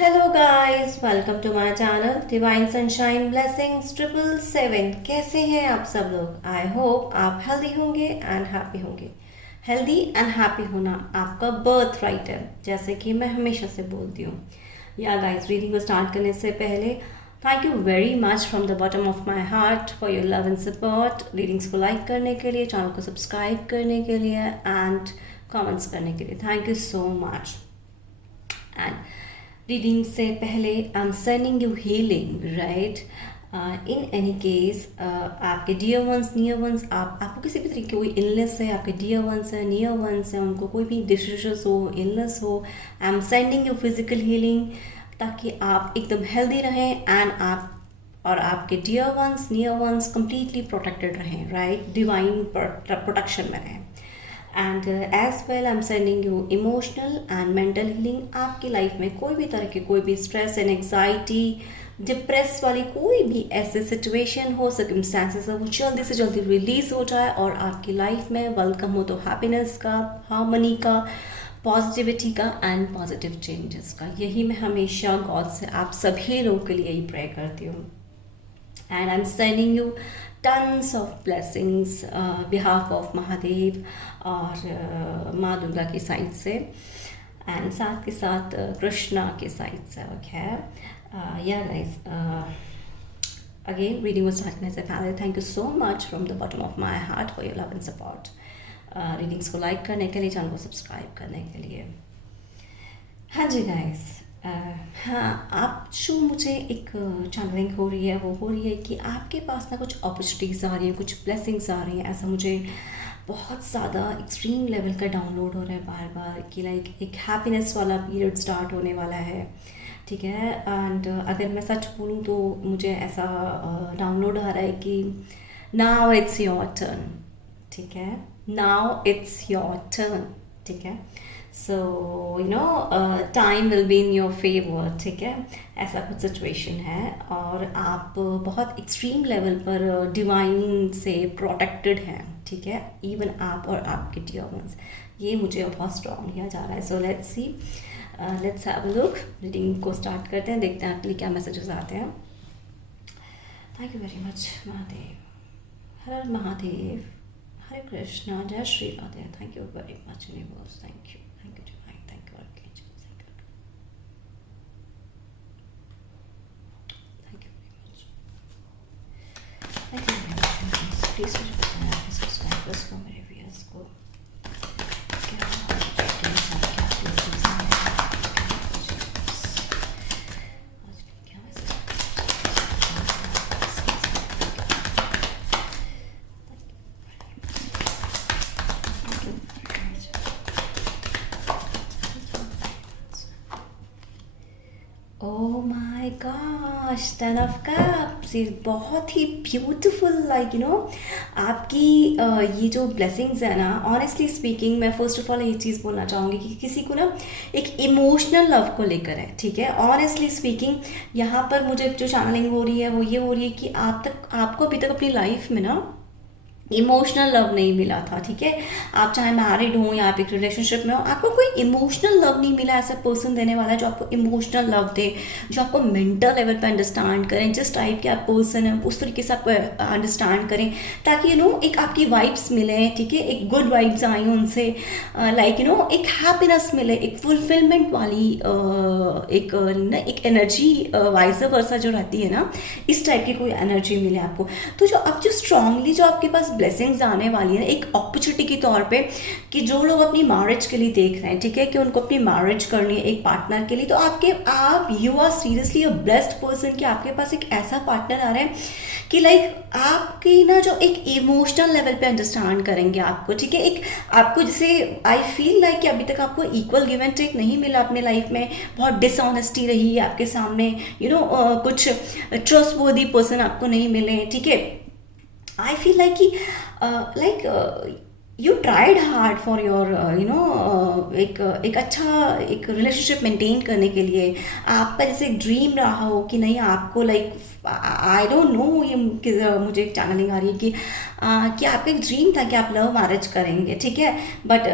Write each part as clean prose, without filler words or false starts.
Hello guys, welcome to my channel divine sunshine blessings 777। कैसे हैं आप सब लोग? आई होप आप हेल्दी होंगे एंड हैप्पी होंगे। हेल्दी एंड हैप्पी होना आपका बर्थ राइट है, जैसे कि मैं हमेशा से बोलती हूँ। या गाइस, रीडिंग को स्टार्ट करने से पहले thank you very much from the bottom of my heart for your love and support. Readings को लाइक करने के लिए, चैनल को सब्सक्राइब करने के लिए एंड कमेंट्स करने के लिए thank you so much. And reading से पहले I am sending you healing right. In any case आपके डियर वंस नियर वंस, आपको किसी भी तरीके की कोई इलनेस है, आपके डियर वंस है, नियर वंस है, उनको कोई भी डिसीजेस हो, इलनेस हो, I am sending you physical healing ताकि आप एकदम हेल्दी रहें एंड आप और आपके dear ones near ones completely protected रहें, राइट, डिवाइन प्रोटेक्शन में रहें। And as well I am sending you emotional and mental healing. आपकी लाइफ में कोई भी तरह की कोई भी स्ट्रेस एंड एंग्जाइटी, डिप्रेस वाली कोई भी ऐसे सिचुएशन हो, सर्कमस्टांसेस हो, वो जल्दी से जल्दी रिलीज हो जाए और आपकी लाइफ में वेलकम हो तो हैप्पीनेस का, हार्मनी का, पॉजिटिविटी का एंड पॉजिटिव चेंजेस का। यही मैं हमेशा गॉड से आप सभी लोगों के लिए ही प्रे करती हूँ। And I'm sending you tons of blessings behalf of Mahadev और माँ दुर्गा की साइड से एंड साथ के साथ कृष्णा के साइड से। ओके या गाइस, अगेन रीडिंग को स्टार्ट करने से पहले thank you so much from the bottom of my heart for your love and support. Readings को लाइक करने के लिए, चैनल को सब्सक्राइब करने के लिए। हाँ जी गाइस, हाँ, आप जो मुझे एक चैनलिंग हो रही है वो हो रही है कि आपके पास ना कुछ अपॉर्चुनिटीज़ आ रही हैं, कुछ ब्लेसिंग्स आ रही हैं। ऐसा मुझे बहुत ज़्यादा एक्सट्रीम लेवल का डाउनलोड हो रहा है बार बार कि लाइक एक हैप्पीनेस वाला पीरियड स्टार्ट होने वाला है, ठीक है। एंड अगर मैं सच बोलूँ तो मुझे ऐसा डाउनलोड आ रहा है कि नाउ इट्स योर टर्न, ठीक है, नाउ इट्स योर टर्न, ठीक है। So you know time will be in your favour, ठीक है, ऐसा कुछ सिचुएशन है और आप बहुत एक्सट्रीम लेवल पर डिवाइन से प्रोटेक्टेड हैं, ठीक है, इवन आप और आपके डियर वंस। ये मुझे बहुत स्ट्रॉन्ग लिया जा रहा है। So let's see, let's have a look. Reading को स्टार्ट करते हैं, देखते हैं आपके लिए क्या मैसेजेस आते हैं। Thank you very much Mahadev. Har Mahadev, Hare Krishna, जय Shri Radhe. Thank you very much universe, thank you, thank you divine, thank you archangel, thank you very much, thank you very much. Please मुझे बताएं आपके सब्सक्राइबर्स को, मेरे व्यूअर्स को क्या अपॉर्चुनिटीज हैं, क्या ब्लेसिंग्स हैं आज के, क्या message. Oh my gosh, 10 of cups, ये बहुत ही ब्यूटीफुल, लाइक यू नो आपकी ये जो ब्लेसिंग्स है ना, ऑनेस्टली स्पीकिंग मैं फर्स्ट ऑफ ऑल ये चीज़ बोलना चाहूँगी कि किसी को ना एक इमोशनल लव को लेकर है, ठीक है। ऑनेस्टली स्पीकिंग यहाँ पर मुझे जो चैनलिंग हो रही है वो ये हो रही है कि आपको अभी तक अपनी लाइफ में ना इमोशनल लव नहीं मिला था, ठीक है। आप चाहे मैरिड हो या आप एक रिलेशनशिप में हो, आपको कोई इमोशनल लव नहीं मिला, ऐसा पर्सन देने वाला है जो आपको इमोशनल लव दे, जो आपको मेंटल लेवल पे अंडरस्टैंड करें, जिस टाइप के आप पर्सन हैं उस तरीके से आपको अंडरस्टैंड करें, ताकि यू नो एक आपकी वाइब्स मिले, ठीक है, एक गुड वाइब्स आई उनसे, लाइक यू नो एक हैप्पीनेस मिले, एक फुलफिलमेंट वाली एक एनर्जी वाइस वर्सा जो रहती है ना, इस टाइप की कोई एनर्जी मिले आपको। तो जो अब जो स्ट्रांगली जो आपके पास ब्लेसिंग्स आने वाली है एक अपॉर्चुनिटी के तौर पे, कि जो लोग अपनी मैरिज के लिए देख रहे हैं, ठीक है, कि उनको अपनी मैरिज करनी है एक पार्टनर के लिए, तो आप you are seriously a blessed person कि आपके पास एक ऐसा पार्टनर आ रहा है कि लाइक आपकी ना जो एक इमोशनल लेवल पे अंडरस्टैंड करेंगे आपको, ठीक है। एक आपको जैसे आई फील लाइक कि अभी तक आपको इक्वल गिव एंड टेक नहीं मिला अपने लाइफ में, बहुत डिसऑनेस्टी रही है आपके सामने, यू नो कुछ ट्रस्टवर्दी पर्सन आपको नहीं मिले, ठीक है। आई फील लाइक कि you tried hard for your एक अच्छा एक रिलेशनशिप मेंटेन करने के लिए। आपका जैसे एक ड्रीम रहा हो कि नहीं आपको लाइक आई डोंट नो, ये मुझे एक चैनलिंग आ रही है कि आपका एक ड्रीम था कि आप लव मैरिज करेंगे, ठीक है, बट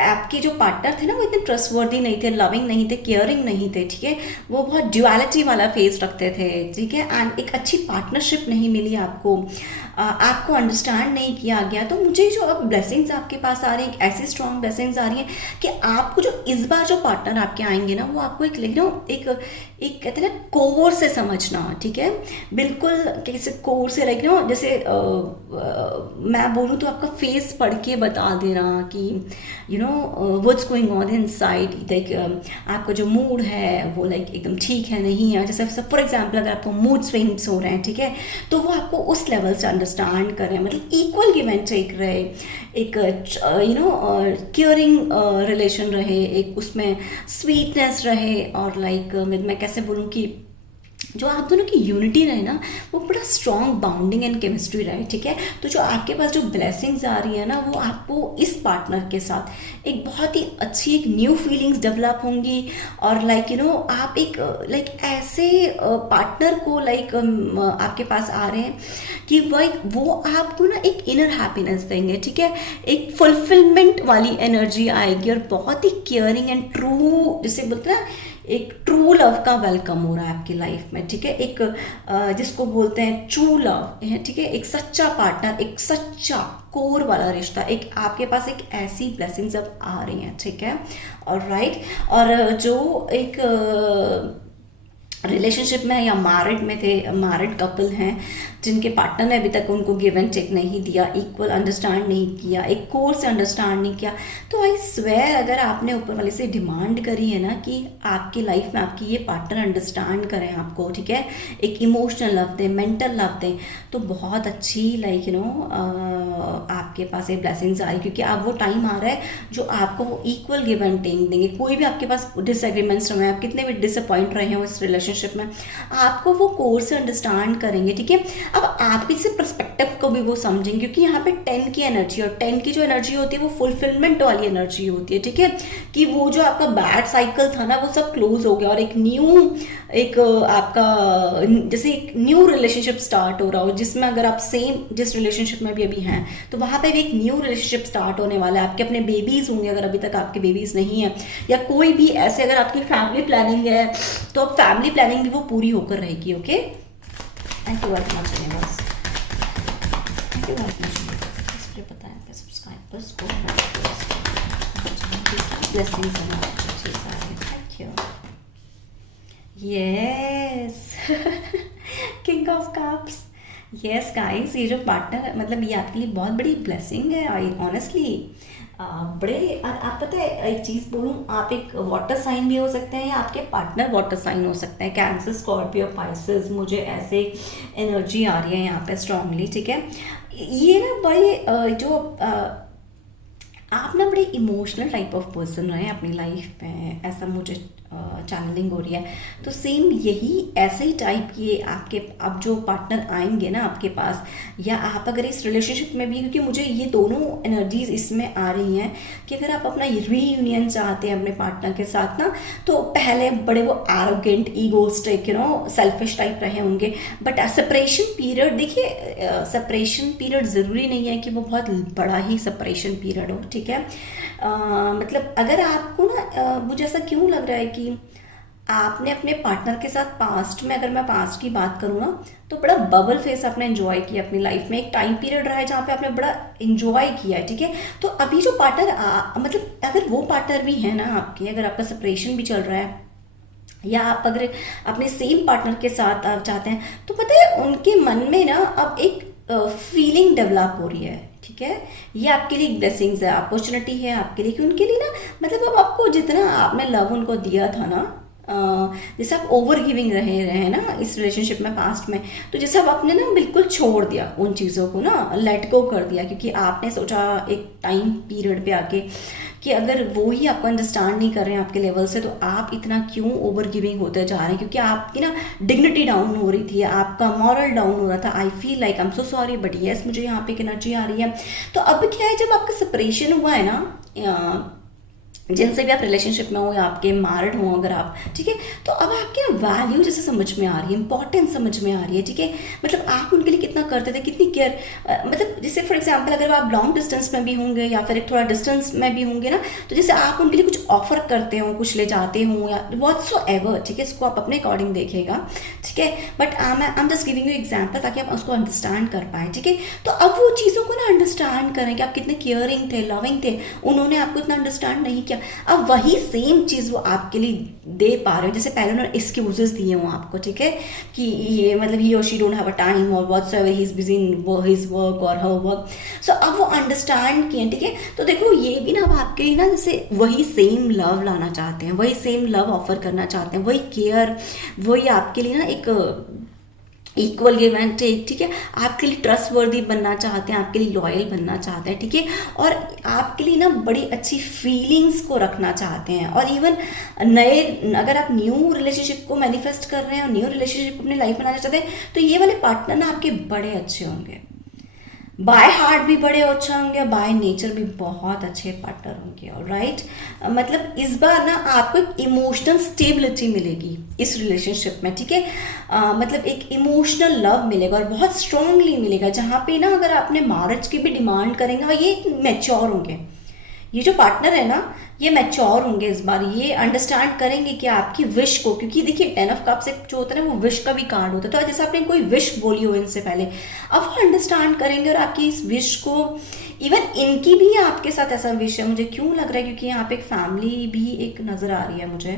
आपके जो पार्टनर थे ना वो इतने ट्रस्टवर्दी नहीं थे, लविंग नहीं थे, केयरिंग नहीं थे, ठीक है, वो बहुत ड्युअलिटी वाला फेस रखते थे, ठीक है, एंड एक अच्छी पार्टनरशिप नहीं मिली आपको, आपको अंडरस्टैंड नहीं किया गया। तो मुझे जो अब ब्लेसिंग्स आपके पास आ रही हैं, ऐसी स्ट्रॉन्ग ब्लेसिंग्स आ रही हैं कि आपको जो इस बार जो पार्टनर आपके आएंगे ना वो आपको एक एक कहते हैं ना कोर से समझना, ठीक है, बिल्कुल कैसे कोर से लाइक नो, जैसे मैं बोलूँ तो आपका फेस पढ़ के बता देना कि you know what's going on inside, like आपका जो मूड है वो लाइक एकदम ठीक है नहीं है। जैसे फॉर एग्जांपल अगर आपको मूड स्विंग्स हो रहे हैं, ठीक है, तो वो आपको उस लेवल से अंडरस्टैंड करें, मतलब इक्वल गिव एंड टेक रहे, एक केयरिंग रिलेशन रहे, एक उसमें स्वीटनेस रहे, और लाइक मैं कैसे बोलूँ कि जो आप दोनों की यूनिटी रहे ना वो बड़ा स्ट्रॉन्ग बाउंडिंग एंड केमिस्ट्री रहे, ठीक है। तो जो आपके पास जो ब्लेसिंग्स आ रही है ना वो आपको इस पार्टनर के साथ एक बहुत ही अच्छी एक न्यू फीलिंग्स डेवलप होंगी, और लाइक आप एक लाइक ऐसे पार्टनर को लाइक आपके पास आ रहे हैं कि वो आपको ना एक इनर हैप्पीनेस देंगे, ठीक है, एक फुलफिलमेंट वाली एनर्जी आएगी, और बहुत ही केयरिंग एंड ट्रू, जिसे बोलते हैं एक ट्रू लव का वेलकम हो रहा है आपकी लाइफ में, ठीक है, एक जिसको बोलते हैं ट्रू लव है, ठीक है, एक सच्चा पार्टनर, एक सच्चा कोर वाला रिश्ता, एक आपके पास एक ऐसी ब्लेसिंग्स अब आ रही हैं, ठीक है, और राइट, और जो एक रिलेशनशिप में या मैरिड में थे, मैरिड कपल हैं जिनके पार्टनर ने अभी तक उनको गिव एंड टेक नहीं दिया, इक्वल अंडरस्टैंड नहीं किया, एक कोर से अंडरस्टैंड नहीं किया, तो आई स्वेयर अगर आपने ऊपर वाले से डिमांड करी है ना कि आपकी लाइफ में आपकी ये पार्टनर अंडरस्टैंड करें आपको, ठीक है, एक इमोशनल लव दें, मेंटल लव दें, तो बहुत अच्छी लाइक आपके पास ये ब्लेसिंग्स आ रही, क्योंकि अब वो टाइम आ रहा है जो आपको वो इक्वल गिव एंड टेक देंगे। कोई भी आपके पास डिसएग्रीमेंट्स रहे हैं, आप कितने भी डिसअपॉइंट रहे हो इस रिलेशनशिप में, आपको वो कोर से अंडरस्टैंड करेंगे, ठीक है। अब आप इसे पर्सपेक्टिव को भी वो समझेंगे, क्योंकि यहाँ पे 10 की एनर्जी, और 10 की जो एनर्जी होती है वो फुलफिलमेंट वाली एनर्जी होती है, ठीक है, कि वो जो आपका बैड साइकिल था ना वो सब क्लोज हो गया, और एक न्यू एक आपका जैसे एक न्यू रिलेशनशिप स्टार्ट हो रहा हो, जिसमें अगर आप सेम जिस रिलेशनशिप में भी अभी हैं तो वहाँ पे भी एक न्यू रिलेशनशिप स्टार्ट होने वाला है। आपके अपने बेबीज होंगे अगर अभी तक आपके बेबीज नहीं है, या कोई भी ऐसे अगर आपकी फैमिली प्लानिंग है तो अब फैमिली प्लानिंग भी वो पूरी होकर रहेगी। Okay, thank you very much universe, thank you very much universe, बताएं आपके सब्सक्राइबर्स को blessings and thank you. Yes, king of cups, yes guys, ये जो पार्टनर मतलब ये आपके लिए बहुत बड़ी ब्लेसिंग है। आई ऑनेस्टली बड़े, आप पता है एक चीज़ बोलूँ, आप एक वाटर साइन भी हो सकते हैं या आपके पार्टनर वाटर साइन हो सकते हैं, कैंसर, स्कॉर्पियो, पाइसेस, मुझे ऐसे एनर्जी आ रही है यहाँ पे स्ट्रांगली, ठीक है। ये ना बड़े जो आप ना बड़े इमोशनल टाइप ऑफ पर्सन रहे हैं अपनी लाइफ में, ऐसा मुझे चैनलिंग हो रही है। तो सेम यही ऐसे ही टाइप के आपके अब जो पार्टनर आएंगे ना आपके पास, या आप अगर इस रिलेशनशिप में भी, क्योंकि मुझे ये दोनों एनर्जीज इसमें आ रही हैं कि अगर आप अपना रीयूनियन चाहते हैं अपने पार्टनर के साथ ना, तो पहले बड़े वो एरोगेंट, ईगोइस्टिक, सेल्फिश टाइप रहे होंगे, बट सेपरेशन पीरियड, देखिए सेपरेशन पीरियड ज़रूरी नहीं है कि वो बहुत बड़ा ही सेपरेशन पीरियड हो, ठीक है। मतलब अगर आपको ना मुझे ऐसा क्यों लग रहा है कि आपने अपने पार्टनर के साथ पास्ट में, अगर मैं पास्ट की बात करूँ ना, तो बड़ा बबल फेस आपने एंजॉय किया अपनी लाइफ में, एक टाइम पीरियड रहा है जहाँ पे आपने बड़ा एंजॉय किया है, ठीक है। तो अभी जो पार्टनर मतलब अगर वो पार्टनर भी है ना आपके, अगर आपका सेपरेशन भी चल रहा है, या आप अगर अपने सेम पार्टनर के साथ आप चाहते हैं, तो पता है उनके मन में ना अब एक फीलिंग डेवलप हो रही है, ठीक है। ये आपके लिए एक ब्लेसिंग्स है, अपॉर्चुनिटी है आपके लिए कि उनके लिए ना, मतलब अब आपको जितना आपने लव उनको दिया था ना, जैसे आप ओवर गिविंग रहे ना इस रिलेशनशिप में पास्ट में, तो जैसे अब आपने ना बिल्कुल छोड़ दिया उन चीज़ों को ना, लेट गो कर दिया, क्योंकि आपने सोचा एक टाइम पीरियड पे आके कि अगर वो ही आपको अंडरस्टैंड नहीं कर रहे हैं आपके लेवल से, तो आप इतना क्यों ओवर गिविंग होते जा रहे हैं, क्योंकि आपकी ना डिग्निटी डाउन हो रही थी, आपका मॉरल डाउन हो रहा था। I feel like I am so sorry but yes, मुझे यहाँ पे एक एनर्जी आ रही है। तो अब क्या है, जब आपका सेपरेशन हुआ है ना, जिनसे भी आप रिलेशनशिप में हो या आपके मैरिड हो अगर आप, ठीक है, तो अब आपके वैल्यू जैसे समझ में आ रही है, इंपॉर्टेंस समझ में आ रही है, ठीक है। मतलब आप उनके लिए कितना करते थे, कितनी केयर, मतलब जैसे फॉर एग्जांपल अगर आप लॉन्ग डिस्टेंस में भी होंगे या फिर एक थोड़ा डिस्टेंस में भी होंगे ना, तो जैसे आप उनके लिए कुछ ऑफर करते हो, कुछ ले जाते हो या व्हाटसोएवर, ठीक है, इसको आप अपने अकॉर्डिंग देखिएगा, ठीक है। But I am just giving you example ताकि आप उसको अंडरस्टैंड कर पाए, ठीक है। तो अब वो चीज़ों को ना अंडरस्टैंड करें कि आप कितने केयरिंग थे, लविंग थे, उन्होंने आपको इतना अंडरस्टैंड नहीं किया। अब वही सेम चीज़ वो आपके लिए दे पा रहे हो, जैसे पहले उन्होंने एक्सक्यूजेस दिए हों आपको, ठीक है, कि ये मतलब ही और she don't have a time और whatsoever he is busy in his work और हर वर्क। सो अब वो अंडरस्टैंड किए, ठीक है। तो देखो ये भी ना अब आपके लिए ना जैसे वही सेम लव लाना चाहते हैं, वही सेम लव ऑफर करना चाहते हैं, वही केयर, वही आपके लिए ना एक इक्वल गिव एंड टेक, ठीक है। आपके लिए ट्रस्ट वर्दी बनना चाहते हैं, आपके लिए लॉयल बनना चाहते हैं, ठीक है। और आपके लिए ना बड़ी अच्छी फीलिंग्स को रखना चाहते हैं। और इवन नए, अगर आप न्यू रिलेशनशिप को मैनिफेस्ट कर रहे हैं और न्यू रिलेशनशिप अपनी लाइफ में लाना चाहते हैं, तो ये वाले पार्टनर ना आपके बड़े अच्छे होंगे, बाय हार्ट भी बड़े अच्छे होंगे, बाय नेचर भी बहुत अच्छे पार्टनर होंगे। और राइट, मतलब इस बार ना आपको एक इमोशनल स्टेबिलिटी मिलेगी इस रिलेशनशिप में, ठीक है। मतलब एक इमोशनल लव मिलेगा और बहुत स्ट्रांगली मिलेगा, जहाँ पे ना अगर आपने मैरिज की भी डिमांड करेंगे और ये मैच्योर होंगे, ये जो पार्टनर है ना ये मैच्योर होंगे इस बार, ये अंडरस्टैंड करेंगे कि आपकी विश को, क्योंकि देखिए 10 ऑफ कप्स एक जो होता है ना वो विश का भी कार्ड होता है। तो जैसे आपने कोई विश बोली हो इनसे पहले, अब वो अंडरस्टैंड करेंगे और आपकी इस विश को, इवन इनकी भी आपके साथ ऐसा विश है, मुझे क्यों लग रहा है, क्योंकि यहाँ पे एक फैमिली भी एक नज़र आ रही है मुझे,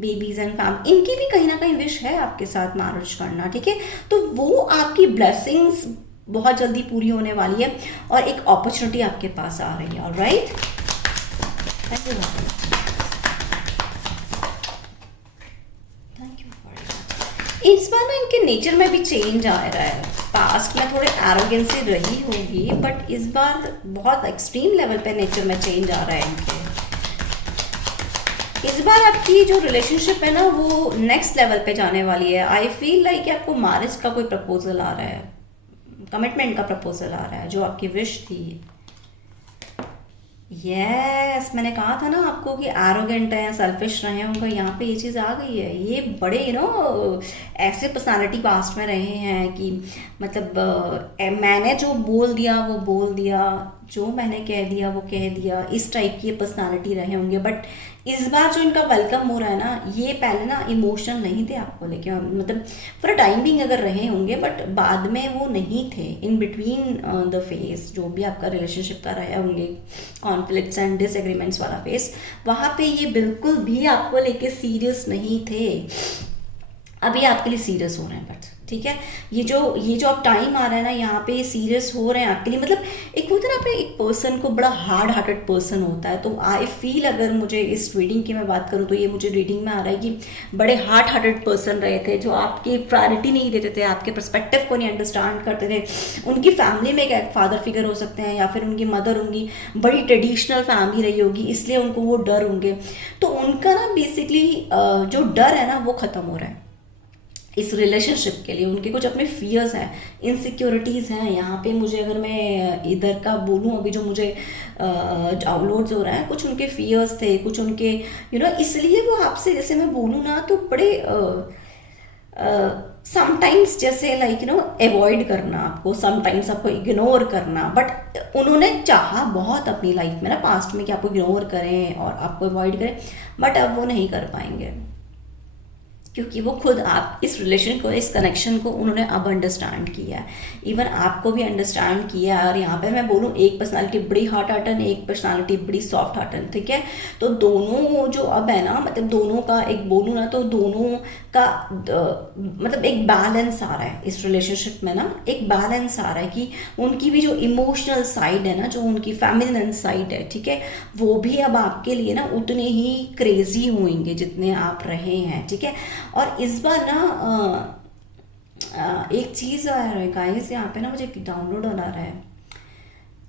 बेबीज एंड फैमिली, इनकी भी कहीं ना कहीं विश है आपके साथ मैरिज करना, ठीक है। तो वो आपकी ब्लेसिंग्स बहुत जल्दी पूरी होने वाली है और एक अपॉर्चुनिटी आपके पास आ रही है। Alright, thank you very much, thank you very much. इस बार ना इनके नेचर में भी चेंज आ रहा है। पास्ट में थोड़े एरोगेंसी रही होगी, बट इस बार बहुत एक्सट्रीम लेवल पे नेचर में चेंज आ रहा है इनके। इस बार आपकी जो रिलेशनशिप है ना वो नेक्स्ट लेवल पे जाने वाली है। आई फील लाइक आपको मैरिज का कोई प्रपोजल आ रहा है, कमिटमेंट का प्रपोजल आ रहा है, जो आपकी विश थी। यस, मैंने कहा था ना आपको कि एरोगेंट है, सेल्फिश रहे होंगे, यहाँ पे ये चीज़ आ गई है। ये बड़े ऐसे पर्सनालिटी पास्ट में रहे हैं कि मतलब मैंने जो बोल दिया वो बोल दिया, जो मैंने कह दिया वो कह दिया, इस टाइप की ये पर्सनालिटी रहे होंगे। बट इस बार जो इनका वेलकम हो रहा है ना, ये पहले ना इमोशनल नहीं थे आपको लेके, मतलब फॉर टाइम बिंग अगर रहे होंगे, बट बाद में वो नहीं थे। इन बिटवीन द फेस जो भी आपका रिलेशनशिप का रहे होंगे, कॉन्फ्लिक्ट्स एंड डिसएग्रीमेंट्स वाला फेस, वहाँ पे ये बिल्कुल भी आपको लेके सीरियस नहीं थे। अभी आपके लिए सीरियस हो रहे हैं, बट ठीक है, ये जो अब टाइम आ रहा है ना, यहाँ पे सीरियस हो रहे हैं आपके लिए। मतलब एक होता है ना, आपने एक पर्सन को बड़ा हार्ड हार्टेड पर्सन होता है, तो आई फील अगर मुझे इस रीडिंग की मैं बात करूँ तो ये मुझे रीडिंग में आ रहा है कि बड़े हार्ड हार्टेड पर्सन रहे थे, जो आपकी प्रायोरिटी नहीं देते थे, आपके पर्सपेक्टिव को नहीं अंडरस्टैंड करते थे। उनकी फैमिली में एक फादर फिगर हो सकते हैं, या फिर उनकी मदर होंगी, बड़ी ट्रेडिशनल फैमिली रही होगी, इसलिए उनको वो डर होंगे। तो उनका ना बेसिकली जो डर है ना वो ख़त्म हो रहा है इस रिलेशनशिप के लिए। उनके कुछ अपने फियर्स हैं, इनसिक्योरिटीज़ हैं। यहाँ पे मुझे अगर मैं इधर का बोलूँ, अभी जो मुझे डाउनलोड्स हो रहा है, कुछ उनके फियर्स थे, कुछ उनके इसलिए वो आपसे, जैसे मैं बोलूँ ना तो बड़े समटाइम्स जैसे लाइक अवॉइड करना आपको, समटाइम्स आपको इग्नोर करना। बट उन्होंने चाहा बहुत अपनी लाइफ में ना पास्ट में कि आपको इग्नोर करें और आपको अवॉइड करें, बट अब वो नहीं कर पाएंगे, क्योंकि वो खुद आप इस रिलेशन को, इस कनेक्शन को उन्होंने अब अंडरस्टैंड किया है। इवन आपको भी अंडरस्टैंड किया है। और यहाँ पे मैं बोलूँ, एक पर्सनालिटी बड़ी हार्ड हार्टन, एक पर्सनालिटी बड़ी सॉफ्ट हार्टन, ठीक है। तो दोनों जो अब है ना, मतलब दोनों का एक बोलूँ ना तो दोनों का मतलब एक बैलेंस आ रहा है इस रिलेशनशिप में ना, एक बैलेंस आ रहा है कि उनकी भी जो इमोशनल साइड है ना, जो उनकी फेमिनिन साइड है, ठीक है, वो भी अब आपके लिए ना उतने ही क्रेजी होंगे जितने आप रहे हैं, ठीक है। और इस बार ना एक चीज़ आ रहा है गाइस, यहाँ पे ना मुझे डाउनलोड हो रहा है।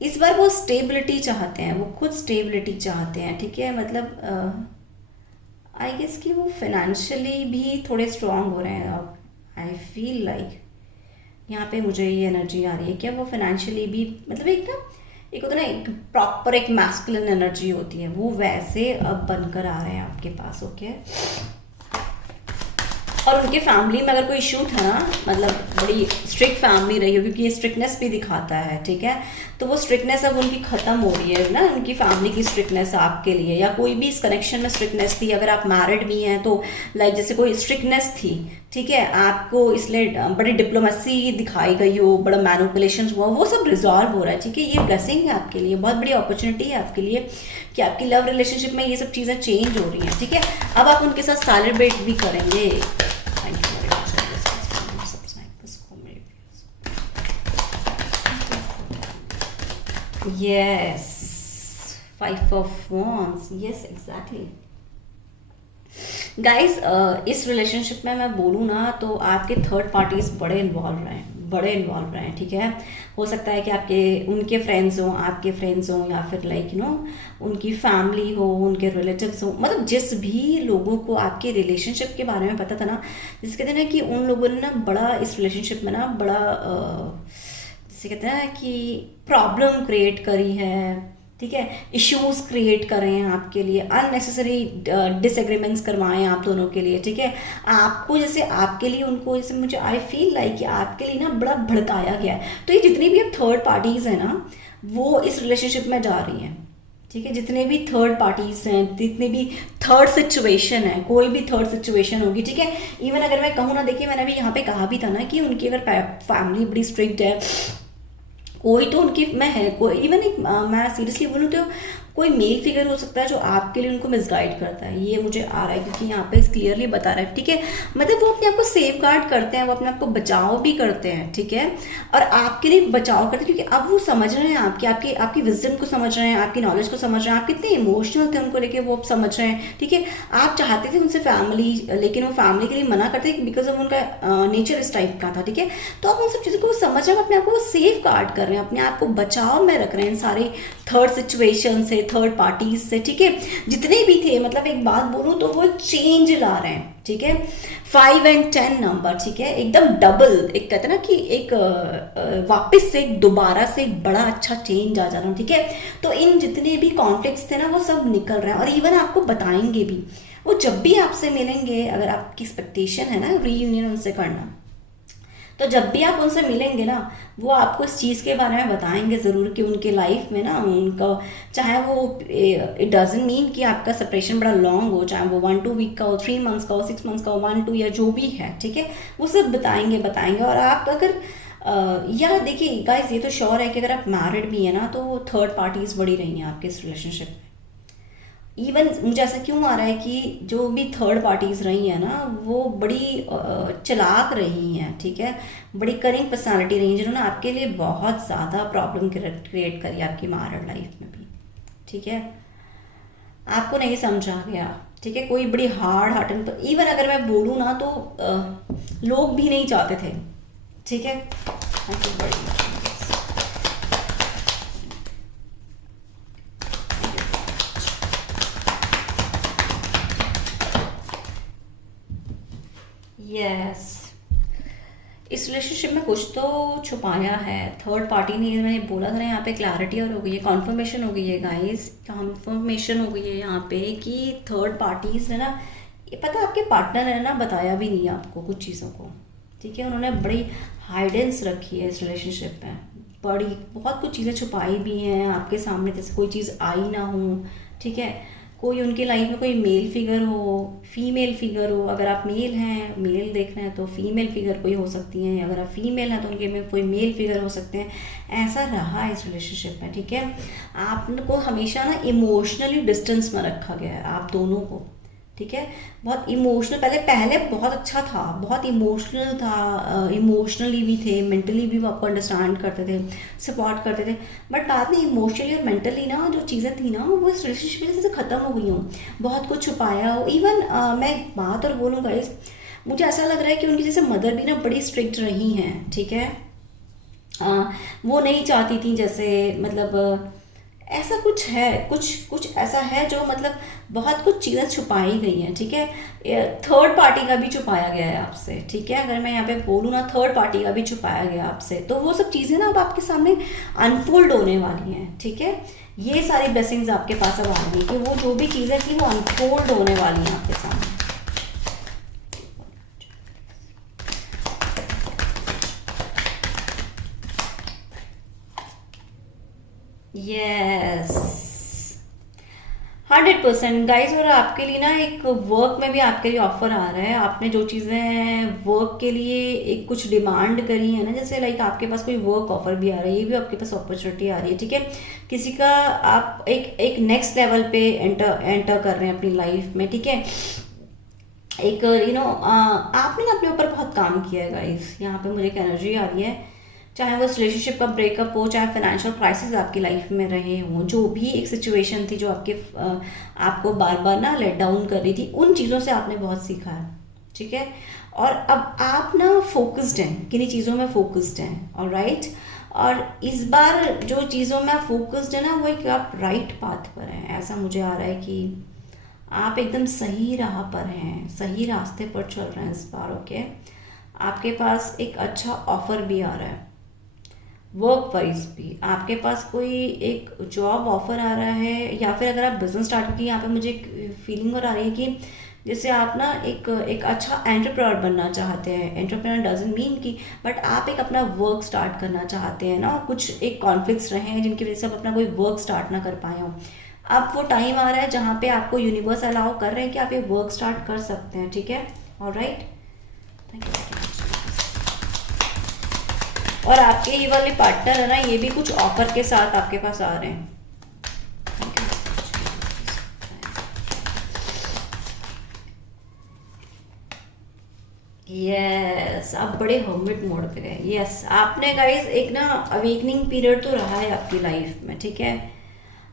इस बार वो स्टेबिलिटी चाहते हैं, वो खुद स्टेबिलिटी चाहते हैं, ठीक है। मतलब आई गेस कि वो फाइनेंशियली भी थोड़े स्ट्रांग हो रहे हैं अब। आई फील लाइक यहाँ पे मुझे ये एनर्जी आ रही है कि वो फाइनेंशियली भी, मतलब एक ना, एक होता है ना, एक प्रॉपर एक मैस्कुलिन एनर्जी होती है, वो वैसे अब बनकर आ रहे हैं आपके पास, ओके। और उनके फैमिली में अगर कोई इशू था ना, मतलब बड़ी स्ट्रिक्ट फैमिली रही हो, क्योंकि ये स्ट्रिक्टनेस भी दिखाता है, ठीक है। तो वो स्ट्रिक्टनेस अब उनकी ख़त्म हो रही है ना, उनकी फैमिली की स्ट्रिक्टनेस आपके लिए, या कोई भी इस कनेक्शन में स्ट्रिक्टनेस थी, अगर आप मैरिड भी हैं तो लाइक जैसे कोई स्ट्रिक्टनेस थी, ठीक है, आपको इसलिए बड़ी डिप्लोमेसी दिखाई गई हो, बड़ा मैनिपुलेशन हुआ, वो सब रिजॉल्व हो रहा है, ठीक है। ये ब्लेसिंग है आपके लिए, बहुत बड़ी अपॉर्चुनिटी है आपके लिए कि आपकी लव रिलेशनशिप में ये सब चीज़ें चेंज हो रही हैं, ठीक है। अब आप उनके साथ सेलिब्रेट भी करेंगे। Yes, Five of Wands. Yes, exactly. Guys, इस रिलेशनशिप में मैं बोलूँ ना तो आपके थर्ड पार्टीज बड़े इन्वॉल्व रहे हैं, ठीक है। हो सकता है कि आपके उनके फ्रेंड्स हों, आपके फ्रेंड्स हों, या फिर लाइक उनकी फैमिली हो, उनके रिलेटिव्स हो, मतलब जिस भी लोगों को आपके रिलेशनशिप के बारे में पता था ना, जिसके कहते हैं ना कि उन लोगों ने ना बड़ा इस रिलेशनशिप में ना बड़ा जैसे कहते हैं कि प्रॉब्लम क्रिएट करी है, ठीक है, इश्यूज क्रिएट कर रहे हैं आपके लिए, अननेसेसरी डिसएग्रीमेंट्स करवाएं आप दोनों के लिए, ठीक है। आपको जैसे आपके लिए उनको जैसे मुझे आई फील लाइक कि आपके लिए ना बड़ा भड़काया गया है। तो ये जितनी भी अब थर्ड पार्टीज हैं ना, वो इस रिलेशनशिप में जा रही हैं, ठीक है। जितने भी थर्ड पार्टीज हैं, जितने भी थर्ड सिचुएशन है, कोई भी थर्ड सिचुएशन होगी, ठीक है। इवन अगर मैं कहूँ ना, देखिए मैंने भी यहाँ पे कहा भी था ना कि उनकी अगर फैमिली बड़ी स्ट्रिक्ट है, कोई तो उनकी मैं है, कोई इवन एक मैं सीरियसली बोलूँ तो कोई मेल फिगर हो सकता है जो आपके लिए उनको मिसगाइड करता है, ये मुझे आ रहा है, क्योंकि यहाँ पे क्लियरली बता रहा है, ठीक है। मतलब वो अपने आप को सेफ गार्ड करते हैं, वो अपने आप को बचाव भी करते हैं, ठीक है, और आपके लिए बचाव करते हैं, क्योंकि अब वो समझ रहे हैं आपकी आपकी विजडम को समझ रहे हैं, आपकी नॉलेज को समझ रहे हैं, आप कितने इमोशनल थे उनको लेके, वो समझ रहे हैं, ठीक है। आप चाहते थे उनसे फैमिली, लेकिन वो फैमिली के लिए मना करते बिकॉज ऑफ उनका नेचर इस टाइप का था, ठीक है। तो आप उन सब चीज़ों को समझ रहे हैं, अपने आप को सेफ गार्ड कर रहे हैं, अपने आप को बचाव में रख रहे हैं सारे थर्ड सिचुएशन से, थर्ड पार्टीज से, ठीक है। जितने भी थे, मतलब एक बात बोलूं तो वो चेंज ला रहे हैं, ठीक है। 5 और 10 नंबर, ठीक है, एकदम डबल, एक कहते हैं ना कि एक वापस से दोबारा से एक बड़ा अच्छा चेंज आ जा रहा है, ठीक है। तो इन जितने भी कॉन्फ्लिक्ट्स थे ना, वो सब निकल रहे हैं, और इवन आपको बताएंगे भी, वो जब भी आपसे मिलेंगे, अगर आपकी एक्सपेक्टेशन है ना रीयूनियन उनसे करना, तो जब भी आप उनसे मिलेंगे ना, वो आपको इस चीज़ के बारे में बताएंगे ज़रूर कि उनके लाइफ में ना उनका, चाहे वो इट डजंट मीन कि आपका सेपरेशन बड़ा लॉन्ग हो, चाहे वो 1-2 वीक का हो, 3 मंथ्स का हो, 6 मंथ्स का हो, 1-2 या जो भी है, ठीक है, वो सब बताएंगे। और आप अगर या देखिए गाइस, ये तो श्योर है कि अगर आप मैरिड भी है ना, तो थर्ड पार्टीज बड़ी रही हैं आपके इस रिलेशनशिप में। इवन मुझे ऐसा क्यों आ रहा है कि जो भी थर्ड पार्टीज रही हैं ना, वो बड़ी चालाक रही हैं, ठीक है, बड़ी कनिंग पर्सनालिटी रही हैं, जिन्होंने आपके लिए बहुत ज़्यादा प्रॉब्लम क्रिएट करी आपकी मैरिड लाइफ में भी, ठीक है। आपको नहीं समझा गया, ठीक है, कोई बड़ी हार्ड हार्टन, इवन अगर मैं बोलूँ ना तो लोग भी नहीं चाहते थे, ठीक है। यस, इस रिलेशनशिप में कुछ तो छुपाया है थर्ड पार्टी ने, मैंने बोला था ना, यहाँ पे क्लैरिटी और हो गई है, कॉन्फर्मेशन हो गई है गाइस, कॉन्फर्मेशन हो गई है यहाँ पे कि थर्ड पार्टीज ने ना, ये पता है आपके पार्टनर ने ना बताया भी नहीं आपको कुछ चीज़ों को, ठीक है। उन्होंने बड़ी हाइडेंस रखी है इस रिलेशनशिप में, बड़ी बहुत कुछ चीज़ें छुपाई भी हैं आपके सामने, जैसे कोई चीज़ आई ना हो, ठीक है। कोई उनकी लाइफ में कोई मेल फिगर हो, फीमेल फिगर हो, अगर आप मेल हैं, मेल देख रहे हैं तो फीमेल फिगर कोई हो सकती हैं, अगर आप फीमेल हैं तो उनके में कोई मेल फिगर हो सकते हैं। ऐसा रहा इस रिलेशनशिप में, ठीक है। आपको हमेशा ना इमोशनली डिस्टेंस में रखा गया है आप दोनों को, ठीक है। बहुत इमोशनल, पहले बहुत अच्छा था, बहुत इमोशनल था, इमोशनली भी थे, मेंटली भी वो आपको अंडरस्टैंड करते थे, सपोर्ट करते थे, बट बाद में इमोशनली और मेंटली ना जो चीज़ें थी ना, वो इस रिलेशनशिप से ख़त्म हो गई हूँ, बहुत कुछ छुपाया हो। इवन मैं एक बात और बोलूँ गाइस, मुझे ऐसा लग रहा है कि उनकी जैसे मदर भी ना बड़ी स्ट्रिक्ट रही हैं, ठीक है। वो नहीं चाहती थी, जैसे मतलब ऐसा कुछ है, कुछ कुछ ऐसा है जो मतलब बहुत कुछ चीज़ें छुपाई गई हैं, ठीक है। थर्ड पार्टी का भी छुपाया गया है आपसे, ठीक है। अगर मैं यहाँ पे बोलूँ ना, थर्ड पार्टी का भी छुपाया गया आपसे, तो वो सब चीज़ें ना अब आपके सामने अनफोल्ड होने वाली हैं, ठीक है। ये सारी ब्लेसिंग्स आपके पास अब आ रही हैं कि वो जो भी चीज़ें थी वो अनफोल्ड होने वाली हैं आपके सामने। Yes, 100% guys. और आपके लिए ना एक वर्क में भी आपके लिए ऑफर आ रहा है। आपने जो चीज़ें वर्क के लिए एक कुछ डिमांड करी है ना, जैसे लाइक आपके पास कोई वर्क ऑफर भी आ रहा है, ये भी आपके पास अपॉर्चुनिटी आ रही है, ठीक है। किसी का आप एक एक नेक्स्ट लेवल पे एंटर कर रहे हैं अपनी लाइफ में, ठीक है। एक आपने ना अपने ऊपर बहुत काम किया है गाइस, यहाँ पे मुझे एक एनर्जी आ रही है। चाहे वो रिलेशनशिप का ब्रेकअप हो, चाहे फाइनेंशियल क्राइसिस आपकी लाइफ में रहे हों, जो भी एक सिचुएशन थी जो आपको बार बार ना लेट डाउन कर रही थी, उन चीज़ों से आपने बहुत सीखा है, ठीक है। और अब आप ना फोकस्ड हैं, किन्हीं चीज़ों में फोकस्ड हैं, ऑलराइट। और इस बार जो चीज़ों में आप फोकस्ड है ना, वो एक आप राइट पाथ पर हैं। ऐसा मुझे आ रहा है कि आप एकदम सही राह पर हैं, सही रास्ते पर चल रहे हैं इस बार, ओके। आपके पास एक अच्छा ऑफर भी आ रहा है, वर्क वाइज भी आपके पास कोई एक जॉब ऑफर आ रहा है, या फिर अगर आप बिजनेस स्टार्ट की, यहाँ पे मुझे एक फीलिंग और आ रही है कि जैसे आप ना एक अच्छा एंटरप्रेन्योर बनना चाहते हैं। एंटरप्रेन्योर डजंट मीन कि, बट आप एक अपना वर्क स्टार्ट करना चाहते हैं ना, कुछ एक कॉन्फ्लिक्ट्स रहे हैं जिनकी वजह से आप अपना कोई वर्क स्टार्ट ना कर पाए हों। अब वो टाइम आ रहा है जहाँ पे आपको यूनिवर्स अलाउ कर रहे हैं कि आप ये वर्क स्टार्ट कर सकते हैं, ठीक है। Alright, thank you. और आपके ये वाले पार्टनर है ना, ये भी कुछ ऑफर के साथ आपके पास आ रहे हैं। यस, आप बड़े हर्मिट मोड पे गए। यस, आपने गाइस एक ना अवेकनिंग पीरियड तो रहा है आपकी लाइफ में, ठीक है।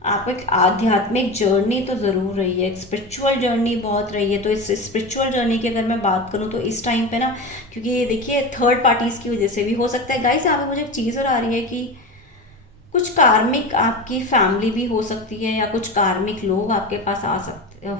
आप एक आध्यात्मिक जर्नी तो ज़रूर रही है, एक स्पिरिचुअल जर्नी बहुत रही है। तो इस स्पिरिचुअल जर्नी की अगर मैं बात करूँ तो इस टाइम पे ना, क्योंकि देखिए थर्ड पार्टीज़ की वजह से भी हो सकता है गाइस। यहाँ पे मुझे एक चीज़ और आ रही है कि कुछ कार्मिक आपकी फैमिली भी हो सकती है, या कुछ कार्मिक लोग आपके पास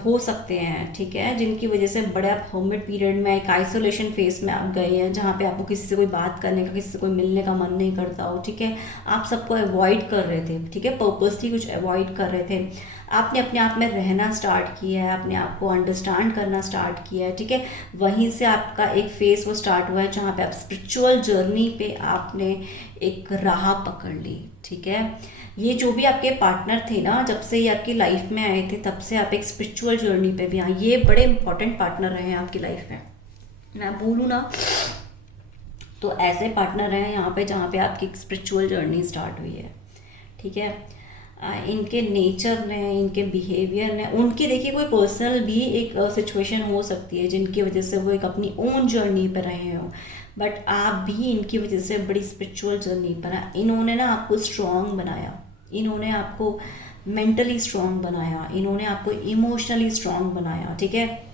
हो सकते हैं, ठीक है, जिनकी वजह से बड़े आप हर्मिट पीरियड में, एक आइसोलेशन फेस में आप गए हैं, जहाँ पे आपको किसी से कोई बात करने का, किसी से कोई मिलने का मन नहीं करता हो, ठीक है। आप सबको अवॉइड कर रहे थे, ठीक है, पर्पसली कुछ अवॉइड कर रहे थे। आपने अपने आप में रहना स्टार्ट किया है, अपने आप को अंडरस्टैंड करना स्टार्ट किया है, ठीक है। वहीं से आपका एक फेस वो स्टार्ट हुआ है जहाँ पे आप स्पिरिचुअल जर्नी पे आपने एक राह पकड़ ली, ठीक है। ये जो भी आपके पार्टनर थे ना, जब से ये आपकी लाइफ में आए थे, तब से आप एक स्पिरिचुअल जर्नी पे भी आए। ये बड़े इंपॉर्टेंट पार्टनर रहे हैं आपकी लाइफ में। मैं बोलूँ ना तो ऐसे पार्टनर हैं यहाँ पे जहाँ पे आपकी स्पिरिचुअल जर्नी स्टार्ट हुई है, ठीक है। इनके नेचर ने, इनके बिहेवियर ने, उनकी देखिए कोई पर्सनल भी एक सिचुएशन हो सकती है जिनकी वजह से वो एक अपनी ओन जर्नी पर रहे हो, बट आप भी इनकी वजह से बड़ी स्पिरिचुअल जर्नी पर हैं। इन्होंने ना आपको स्ट्रॉन्ग बनाया, इन्होंने आपको मेंटली स्ट्रॉन्ग बनाया, इन्होंने आपको इमोशनली स्ट्रॉन्ग बनाया, ठीक है।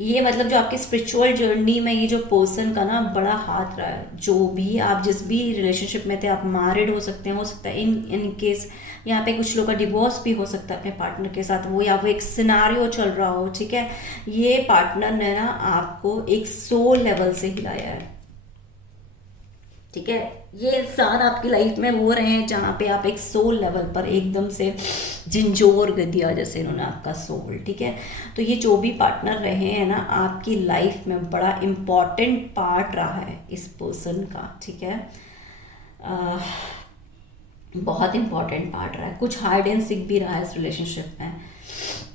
ये मतलब जो आपकी स्पिरिचुअल जर्नी में ये जो पर्सन का ना बड़ा हाथ रहा है, जो भी आप जिस भी रिलेशनशिप में थे, आप मैरिड हो सकते हैं, हो सकता है इन केस यहाँ पे कुछ लोग का डिवोर्स भी हो सकता है अपने पार्टनर के साथ, वो या वो एक सिनारियो चल रहा हो, ठीक है। ये पार्टनर ने ना आपको एक सोल लेवल से हिलाया है, ठीक है। ये इंसान आपकी लाइफ में वो रहे हैं जहाँ पे आप एक सोल लेवल पर एकदम से झिंझोर दिया जैसे इन्होंने आपका सोल, ठीक है। तो ये जो भी पार्टनर रहे हैं ना आपकी लाइफ में, बड़ा इम्पॉर्टेंट पार्ट रहा है इस पर्सन का, ठीक है। बहुत इम्पॉर्टेंट पार्ट रहा है, कुछ हाइड एंड सीक भी रहा है इस रिलेशनशिप में,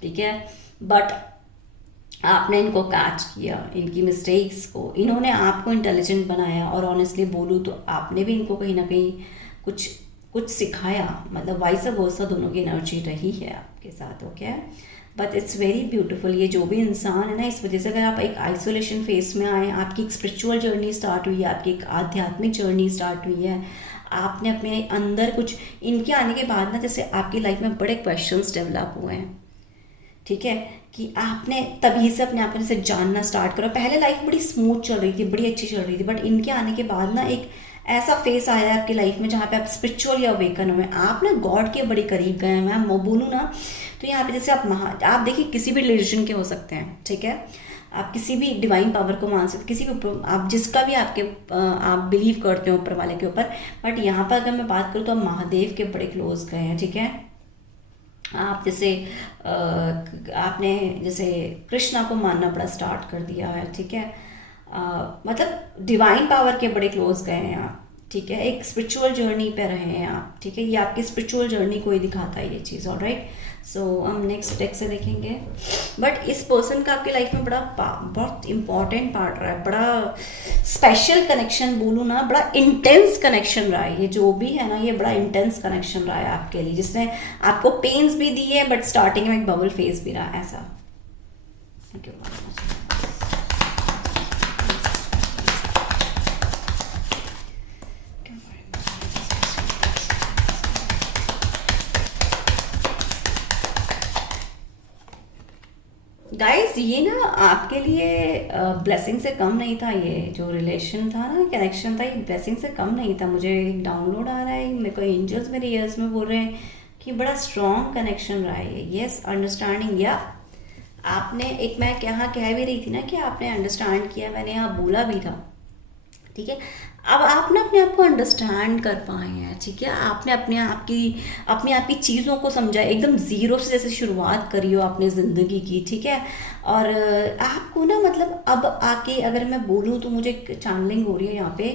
ठीक है। बट आपने इनको कैच किया, इनकी मिस्टेक्स को, इन्होंने आपको इंटेलिजेंट बनाया, और ऑनेस्टली बोलूँ तो आपने भी इनको कहीं ना कहीं कुछ कुछ सिखाया, मतलब वाइस वर्सा दोनों की एनर्जी रही है आपके साथ, okay. But it's very beautiful. ये जो भी इंसान है ना, इस वजह से अगर आप एक आइसोलेशन फेस में आए, आपकी एक स्पिरिचुअल जर्नी स्टार्ट हुई है, आपकी एक आध्यात्मिक जर्नी स्टार्ट हुई है, आपने अपने अंदर कुछ, इनके आने के बाद ना जैसे आपकी लाइफ में बड़े क्वेश्चंस डेवलप हुए हैं, ठीक है, कि आपने तभी से अपने आप को जैसे जानना स्टार्ट करो। पहले लाइफ बड़ी स्मूथ चल रही थी, बड़ी अच्छी चल रही थी, बट इनके आने के बाद ना एक ऐसा फेस आया है आपकी लाइफ में जहाँ पे आप स्पिरिचुअल या अवेकन हुए, आप ना गॉड के बड़े करीब गए हैं। मैं बोलूँ ना तो यहाँ पे जैसे आप देखिए किसी भी रिलीजन के हो सकते हैं, ठीक है, आप किसी भी डिवाइन पावर को मान सकते, किसी भी आप जिसका भी आप बिलीव करते हो ऊपर वाले के ऊपर। बट यहाँ पर अगर मैं बात करूँ तो आप महादेव के बड़े क्लोज गए हैं, ठीक है। आप जैसे आपने जैसे कृष्णा को मानना बड़ा स्टार्ट कर दिया है, ठीक है। मतलब डिवाइन पावर के बड़े क्लोज गए हैं आप, ठीक है। एक स्पिरिचुअल जर्नी पे रहे हैं आप, ठीक है। ये आपकी स्पिरिचुअल जर्नी को ही दिखाता है ये चीज़, ऑलराइट। सो हम नेक्स्ट टेक्स्ट से देखेंगे। बट इस पर्सन का आपकी लाइफ में बहुत इंपॉर्टेंट पार्ट रहा है, बड़ा स्पेशल कनेक्शन बोलूँ ना, बड़ा इंटेंस कनेक्शन रहा है। ये जो भी है ना, ये बड़ा इंटेंस कनेक्शन रहा है आपके लिए, जिसने आपको पेन्स भी दी है बट स्टार्टिंग में एक बबल फेज भी रहा, ऐसा। Thank you. गाइस ये ना आपके लिए ब्लेसिंग से कम नहीं था। ये जो रिलेशन था ना, कनेक्शन था, ये ब्लेसिंग से कम नहीं था। मुझे एक डाउनलोड आ रहा है, मेरे को एंजल्स मेरे ईयर्स में बोल रहे हैं कि बड़ा स्ट्रॉन्ग कनेक्शन रहा है ये। Yes, understanding. या आपने एक, मैं यहाँ कह भी रही थी ना कि आपने अंडरस्टैंड किया, मैंने यहाँ बोला भी था, ठीक है। अब आप ना अपने आप को अंडरस्टैंड कर पाए हैं, ठीक है। आपने अपने आप की चीज़ों को समझा, एकदम ज़ीरो से जैसे शुरुआत करी हो आपने ज़िंदगी की, ठीक है। और आपको ना मतलब अब आके अगर मैं बोलूँ तो मुझे चैनलिंग हो रही है यहाँ पे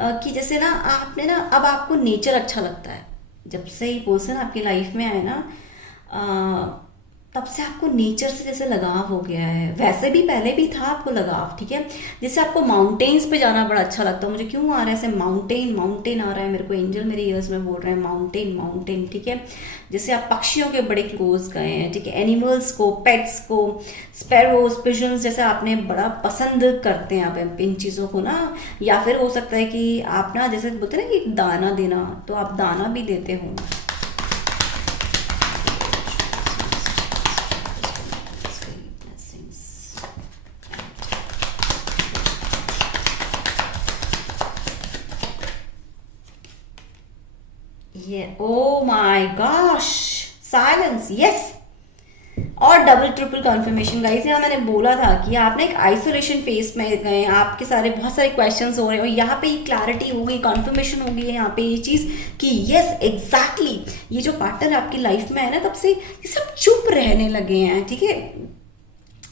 कि जैसे ना आपने ना अब आपको नेचर अच्छा लगता है। जब से ये पर्सन आपकी लाइफ में आए ना, तब से आपको नेचर से जैसे लगाव हो गया है। वैसे भी पहले भी था आपको लगाव, ठीक है। जैसे आपको माउंटेन्स पे जाना बड़ा अच्छा लगता है। मुझे क्यों आ रहा है ऐसे माउंटेन आ रहा है मेरे को, एंजल मेरे ईयर्स में बोल रहे हैं माउंटेन, ठीक है। जैसे आप पक्षियों के बड़े क्लोज गए हैं, ठीक है। एनिमल्स को, पेट्स को, स्पैरोज, पिजन्स जैसे आपने बड़ा पसंद करते हैं आप इन चीज़ों को ना। या फिर हो सकता है कि आप ना जैसे बोलते हैं ना कि दाना देना, तो आप दाना भी देते हो। Oh my gosh, silence, yes. और डबल ट्रिपल कंफर्मेशन गाइस। यहाँ मैंने बोला था कि आप ना एक आइसोलेशन फेस में गए, आपके बहुत सारे क्वेश्चंस हो रहे हैं और यहाँ पे क्लैरिटी हो गई, कंफर्मेशन हो गई है यहाँ पे ये चीज़ कि यस एग्जैक्टली ये जो पार्टनर आपकी लाइफ में है ना, तब से ये सब चुप रहने लगे हैं, ठीक है।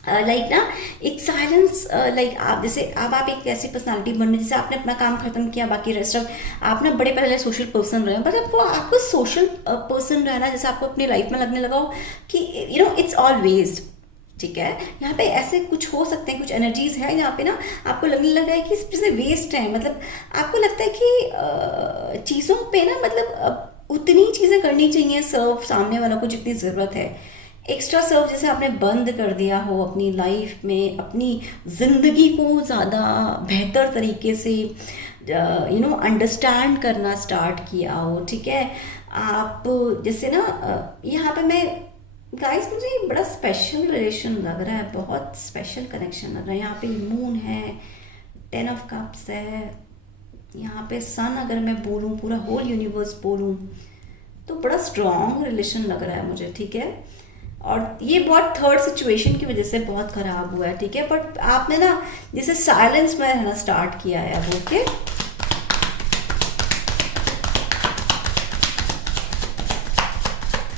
लाइक ना एक साइलेंस, लाइक आप जैसे अब आप एक ऐसी पर्सनालिटी बनने, जैसे आपने अपना काम खत्म किया, बाकी रेस्ट ऑफ आप ना बड़े पहले सोशल पर्सन रहे, बट आपको सोशल पर्सन रहना जैसे आपको अपनी लाइफ में लगने लगा हो कि यू नो इट्स ऑलवेज, ठीक है। यहाँ पे ऐसे कुछ हो सकते हैं, कुछ एनर्जीज है यहाँ पे ना आपको लगने लगा है कि इस से वेस्ट है। मतलब आपको लगता है कि चीज़ों पे ना मतलब उतनी चीज़ें करनी चाहिए सर्व सामने वालों को जितनी ज़रूरत है। एक्स्ट्रा सर्व जैसे आपने बंद कर दिया हो अपनी लाइफ में, अपनी ज़िंदगी को ज़्यादा बेहतर तरीके से यू नो अंडरस्टैंड करना स्टार्ट किया हो, ठीक है। आप जैसे ना यहाँ पे मैं गाइस मुझे बड़ा स्पेशल रिलेशन लग रहा है, बहुत स्पेशल कनेक्शन लग रहा है। यहाँ पे मून है, 10 ऑफ कप्स है, यहाँ पे सन अगर मैं बोलूँ, पूरा होल यूनिवर्स बोलूँ तो बड़ा स्ट्रॉन्ग रिलेशन लग रहा है मुझे, ठीक है। और ये बहुत थर्ड सिचुएशन की वजह से बहुत ख़राब हुआ है, ठीक है। बट आपने ना जैसे साइलेंस में रहना स्टार्ट किया है अब, ओके।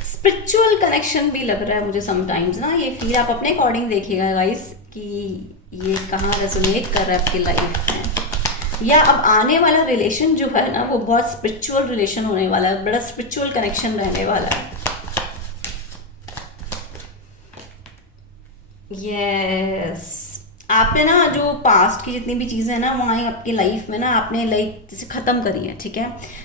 स्पिरिचुअल कनेक्शन भी लग रहा है मुझे समटाइम्स ना, ये फील आप अपने अकॉर्डिंग देखिएगा गाइस कि ये कहाँ रेजोनेट कर रहा है आपकी लाइफ में। या अब आने वाला रिलेशन जो है ना वो बहुत स्पिरिचुअल रिलेशन होने वाला है, बड़ा स्पिरिचुअल कनेक्शन रहने वाला है। यस, आपने ना जो पास्ट की जितनी भी चीज़ें हैं ना वहाँ आपकी लाइफ में ना आपने लाइक जैसे ख़त्म करी है, ठीक है।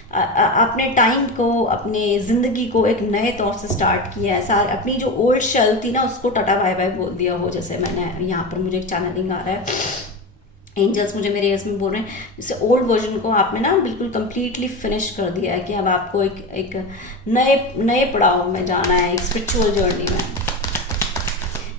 अपने टाइम को, अपने ज़िंदगी को एक नए तौर से स्टार्ट किया है। सारी अपनी जो ओल्ड शेल थी ना उसको टाटा बाय बाय बोल दिया हो। जैसे मैंने यहाँ पर मुझे एक चैनलिंग आ रहा है, एंजल्स मुझे मेरे इसमें बोल रहे हैं जैसे ओल्ड वर्जन को आपने ना बिल्कुल कंप्लीटली फिनिश कर दिया है कि अब आपको एक नए पड़ाव में जाना है, एक स्पिरिचुअल जर्नी में।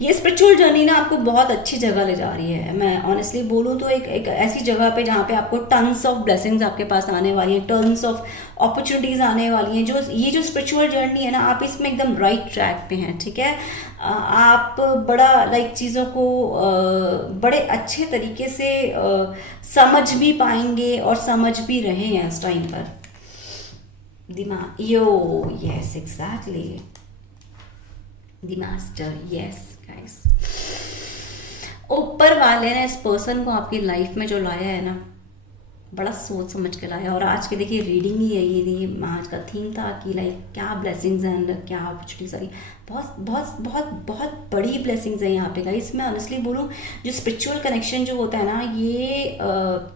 ये स्पिरिचुअल जर्नी ना आपको बहुत अच्छी जगह ले जा रही है। मैं ऑनेस्टली बोलूँ तो एक ऐसी जगह पे जहाँ पे आपको टन्स ऑफ ब्लेसिंग्स आपके पास आने वाली हैं, टन्स ऑफ अपॉर्चुनिटीज़ आने वाली हैं। जो ये जो स्पिरिचुअल जर्नी है ना, आप इसमें एकदम राइट ट्रैक पे हैं, ठीक है। आप बड़ा लाइक चीज़ों को बड़े अच्छे तरीके से समझ भी पाएंगे और समझ भी रहे हैं इस टाइम पर। दिमाग yes exactly the master, yes guys. ऊपर वाले ने इस पर्सन को आपकी लाइफ में जो लाया है ना, बड़ा सोच समझ के लाया। और आज के देखिए रीडिंग ही है ये आज का थीम था कि लाइक क्या ब्लेसिंग्स हैं अंदर, क्या अपॉर्चुनिटीज आ रही। बहुत बहुत बहुत बहुत बड़ी ब्लेसिंग्स है यहाँ पे गाइस। मैं ऑनेस्टली बोलूँ, जो स्पिरिचुअल कनेक्शन जो होता है ना, ये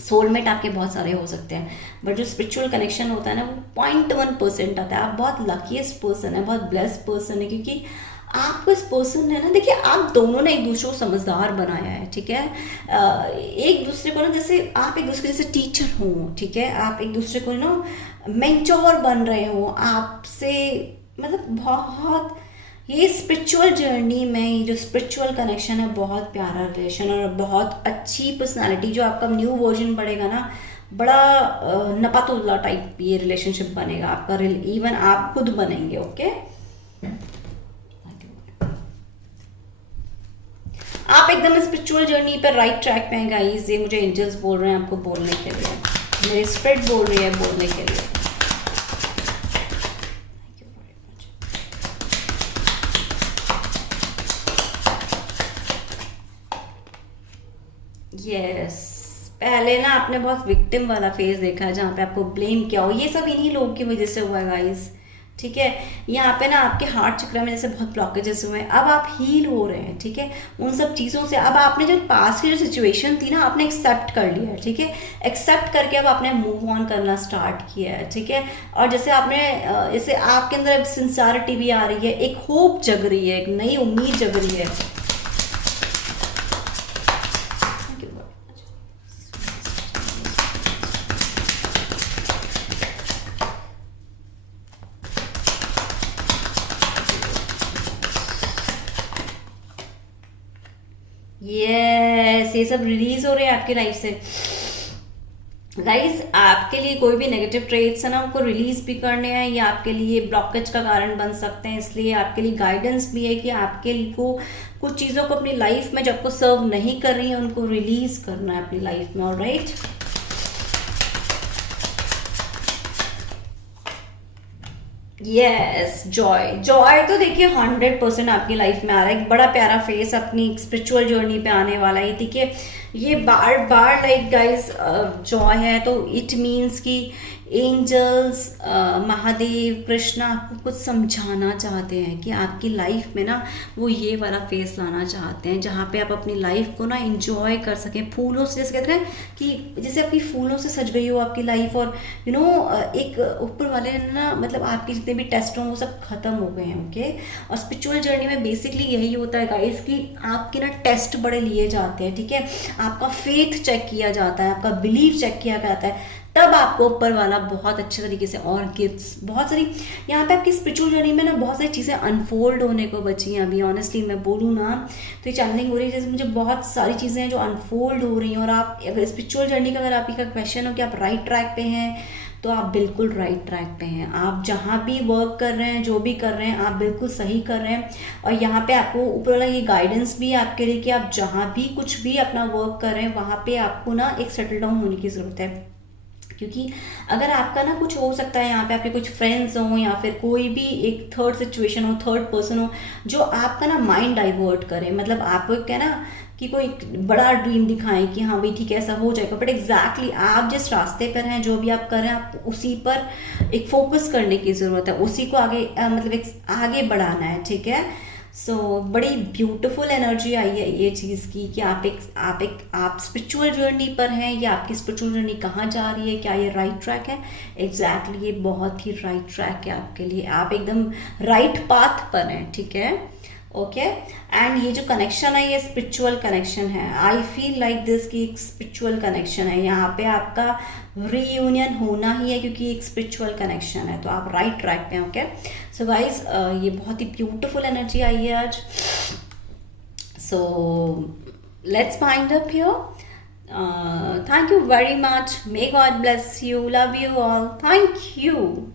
सोलमेट आपके बहुत सारे हो सकते हैं, बट जो स्पिरिचुअल कनेक्शन होता है ना, वो 0.1% आता है। आप बहुत लकीस्ट पर्सन है, बहुत ब्लेस्ड पर्सन है, क्योंकि आपको इस पर्सन ने ना, देखिए आप दोनों ने एक दूसरे को समझदार बनाया है, ठीक है। एक दूसरे को ना, जैसे आप एक दूसरे जैसे टीचर हो, ठीक है, आप एक दूसरे को ना मेंटोर बन रहे हो आपसे, मतलब बहुत ये स्पिरिचुअल जर्नी में ये जो स्पिरिचुअल कनेक्शन है, बहुत प्यारा रिलेशन और बहुत अच्छी पर्सनालिटी। जो आपका न्यू वर्जन बढ़ेगा ना, बड़ा नपातुल्ला टाइप ये रिलेशनशिप बनेगा आपका, इवन आप खुद बनेंगे। ओके, आप एकदम स्पिरिचुअल जर्नी पर राइट ट्रैक पे हैं गाइस। ये मुझे एंजल्स बोल रहे हैं आपको बोलने के लिए, मेरी स्पिरिट बोल रही है बोलने के लिए। यस, पहले ना आपने बहुत विक्टिम वाला फेज देखा है, जहाँ पे आपको ब्लेम किया हो। ये सब इन्हीं लोगों की वजह से हुआ है गाइस, ठीक है। यहाँ पे ना आपके हार्ट चक्र में जैसे बहुत ब्लॉकेजेस हुए हैं, अब आप हील हो रहे हैं, ठीक है, उन सब चीज़ों से। अब आपने जो पास की जो सिचुएशन थी ना, आपने एक्सेप्ट कर लिया है, ठीक है। एक्सेप्ट करके अब आपने मूव ऑन करना स्टार्ट किया है, ठीक है। और जैसे आपने जैसे आपके अंदर अब सिंसियरिटी भी आ रही है, एक होप जग रही है, एक नई उम्मीद जग रही है। यस, ये सब रिलीज हो रहे हैं आपकी लाइफ से गाइस। आपके लिए कोई भी नेगेटिव ट्रेट्स है ना, उनको रिलीज भी करने हैं, या आपके लिए ब्लॉकेज का कारण बन सकते हैं। इसलिए आपके लिए गाइडेंस भी है कि आपके को कुछ चीज़ों को अपनी लाइफ में जो आपको सर्व नहीं कर रही है, उनको रिलीज करना है अपनी लाइफ में। Alright, yes, Joy. जॉय तो देखिए 100% आपकी लाइफ में आ रहा है। एक बड़ा प्यारा फेस अपनी स्पिरिचुअल जर्नी पे आने वाला है। देखिए ये बार बार लाइक गाइस जॉय है, तो इट मीन्स कि एंजल्स, महादेव, कृष्णा आपको कुछ समझाना चाहते हैं कि आपकी लाइफ में ना वो ये वाला फेस लाना चाहते हैं, जहाँ पे आप अपनी लाइफ को ना इंजॉय कर सकें फूलों से। जैसे कहते हैं कि जैसे आपकी फूलों से सज गई हो आपकी लाइफ, और यू नो एक ऊपर वाले ना, मतलब आपके जितने भी टेस्ट हों वो सब खत्म हो गए हैं। ओके, और स्पिरिचुअल जर्नी में बेसिकली यही होता है गाइस कि आपके ना टेस्ट बड़े लिए जाते हैं, ठीक है। आपका फेथ चेक किया जाता है, आपका बिलीफ चेक किया जाता है, तब आपको ऊपर वाला बहुत अच्छे तरीके से और गिफ्ट्स, बहुत सारी यहाँ पे आपकी स्पिरिचुअल जर्नी में ना बहुत सारी चीज़ें अनफोल्ड होने को बची हैं अभी। ऑनेस्टली मैं बोलूँ ना, तो ये चैनलिंग हो रही है, जैसे मुझे बहुत सारी चीज़ें हैं जो अनफोल्ड हो रही हैं। और आप अगर स्पिरिचुअल जर्नी का अगर आपकी का क्वेश्चन हो कि आप राइट ट्रैक पे हैं, तो आप बिल्कुल राइट ट्रैक पे हैं। आप जहाँ भी वर्क कर रहे हैं, जो भी कर रहे हैं, आप बिल्कुल सही कर रहे हैं। और यहाँ पे आपको ऊपर वाला ये गाइडेंस भी है आपके लिए कि आप जहाँ भी कुछ भी अपना वर्क कर रहे हैं, वहाँ पे आपको ना एक सेटल डाउन होने की ज़रूरत है। क्योंकि अगर आपका ना कुछ हो सकता है, यहाँ पे आपके कुछ फ्रेंड्स हों या फिर कोई भी एक थर्ड सिचुएशन हो, थर्ड पर्सन हो, जो आपका ना माइंड डाइवर्ट करे। मतलब आपको क्या ना कि कोई बड़ा ड्रीम दिखाएं कि हाँ भाई ठीक है ऐसा हो जाएगा, बट एग्जैक्टली आप जिस रास्ते पर हैं, जो भी आप कर रहे हैं, आपको उसी पर एक फोकस करने की ज़रूरत है, उसी को आगे मतलब एक आगे बढ़ाना है, ठीक है। सो बड़ी ब्यूटीफुल एनर्जी आई है ये चीज़ की कि आप स्पिरिचुअल जर्नी पर हैं, या आपकी स्पिरिचुअल जर्नी कहाँ जा रही है, क्या ये राइट ट्रैक है। एग्जैक्टली ये बहुत ही राइट ट्रैक है आपके लिए, आप एकदम राइट पाथ पर हैं, ठीक है। ओके, एंड ये जो कनेक्शन है, ये स्पिरिचुअल कनेक्शन है। आई फील लाइक दिस कि एक स्पिरिचुअल कनेक्शन है यहाँ पे, आपका रीयूनियन होना ही है, क्योंकि एक स्पिरिचुअल कनेक्शन है। तो आप राइट ट्रैक पे हैं। ओके, सो गाइज ये बहुत ही ब्यूटीफुल एनर्जी आई है आज। So let's wind up here. Thank you very much. May God bless you. Love you all. Thank you.